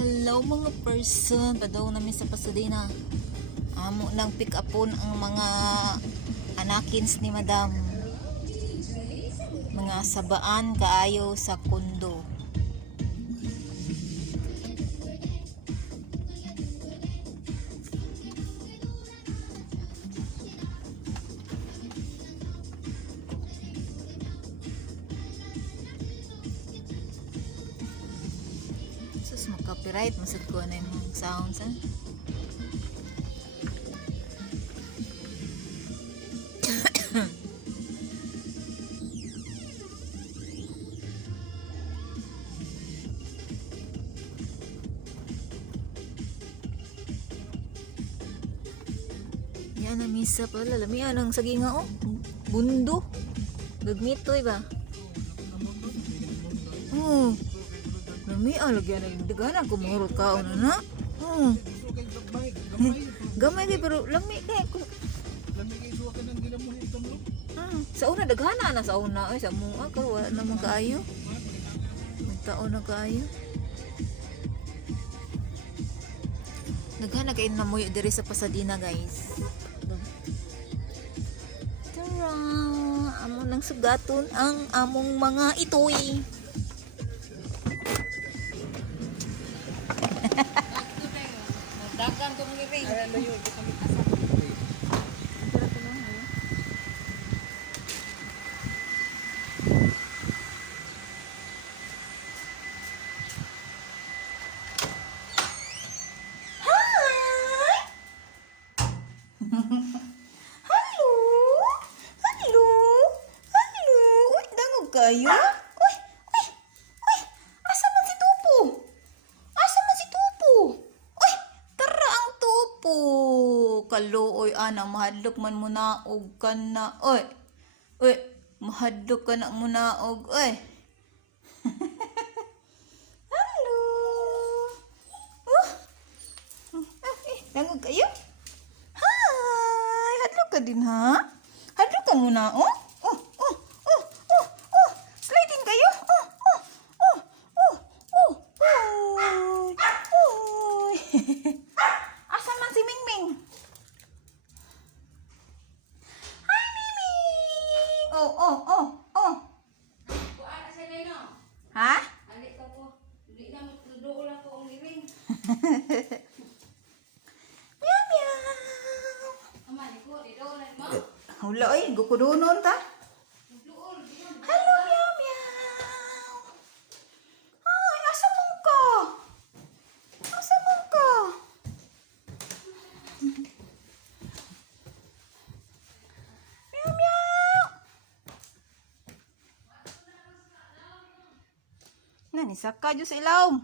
Hello mga person, padaw namin sa Pasadena. Amo nang pick upon ang mga anakins ni Madam. Mga sabaan kaayo sa kundo. Sus, mag-copyright masad ko na yung sounds ha? Yan na misa pala. Lamian ang saginga oh. Bundo. Gagmitoy ba? Oh. Lamian lagyan na yung daganan. Kumurot ka o na. Oh. Gamay kay pero lami kay. Lami kay suwa ka ng gilamuhin itong lo. Sa una daghana na sa una. Ay sa mga karo wala naman kaayo. Magtaon na kaayo. Daghana kayo na muyo diri sa Pasadena guys. Tara, amo nang sugaton ang among mga itoy. Dagan kong living. Ay, layo. Kayo? Uy! Uy! Uy! Asa man si Tupo? Asa man si Tupo? Uy! Tara ang Tupo! Kaluoy ana, mahadlok man muna og ka na. Uy! Uy! Mahadlok ka na muna og. Uy! Hello! Dangog kayo? Hi! Hadlok ka din ha? Hadlok ka muna oh? Asa man si Mingming? Hi Mingming! Oh. Kuan sa nino. Ha? Ali ka po. Di na magtudo lang ko ang living. Meow meow. Ama ni ko di do lang mo. Hula oy, gukudunon ta. Duol. Hello meow meow. Ay, asa man ka? Asa man ka? Meow meow. Nani saka jud sa ilaw.